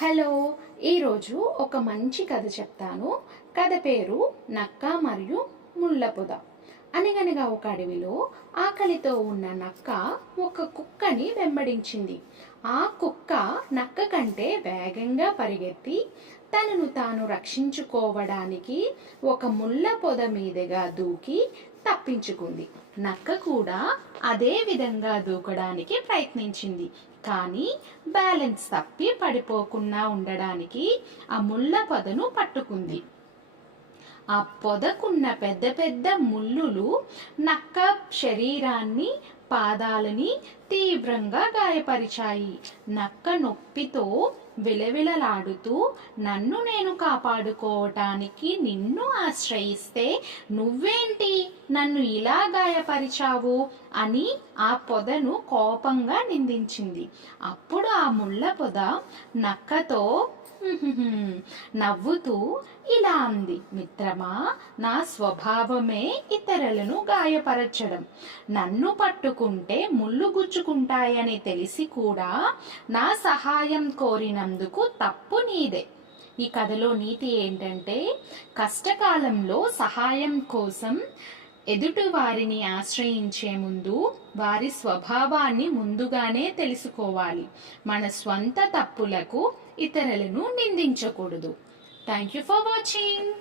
Hello, ఈరోజు ఒక మంచి కథ చెప్తాను. కథ పేరు నక్క మరియు ముళ్ళపొద. అనగనగా ఒక అడవిలో ఆకలితో ఉన్న నక్క ఒక కుక్కని వెంబడించింది. ఆ కుక్క నక్క కంటే వేగంగా పరిగెత్తి తనను తాను రక్షించుకోవడానికి ఒక ముళ్ళ పొద మీదుగా దూకి తప్పించుకుంది. నక్క కూడా అదే విధంగా దూకడానికి ప్రయత్నించింది. కానీ బ్యాలెన్స్ తప్పి పడిపోకుండా ఉండడానికి ఆ ముళ్ళ పొదను పట్టుకుంది. ఆ పొదకున్న పెద్ద పెద్ద ముళ్ళులు నక్క శరీరాన్ని, పాదాలని తీవ్రంగా గాయపరిచాయి. నక్క నొప్పితో విలవిలలాడుతూ, నన్ను నేను కాపాడుకోవటానికి నిన్ను ఆశ్రయిస్తే నువ్వేంటి నన్ను ఇలా గాయపరిచావు అని ఆ పొదను కోపంగా నిందించింది. అప్పుడు ఆ ముళ్ళ పొద నక్కతో నవ్వుతూ ఇలా అంది, మిత్రమా, నా స్వభావమే ఇతరులను గాయపరచడం. నన్ను పట్టుకుంటే ముళ్ళు గుచ్చుకుంటాయని తెలిసి కూడా నా సహాయం కోరినందుకు తప్పు నీదే. ఈ కథలో నీతి ఏంటంటే, కష్టకాలంలో సహాయం కోసం ఎదుటి వారిని ఆశ్రయించే ముందు వారి స్వభావాన్ని ముందుగానే తెలుసుకోవాలి. మన స్వంత తప్పులకు ఇతరులను నిందించకూడదు. Thank you for watching.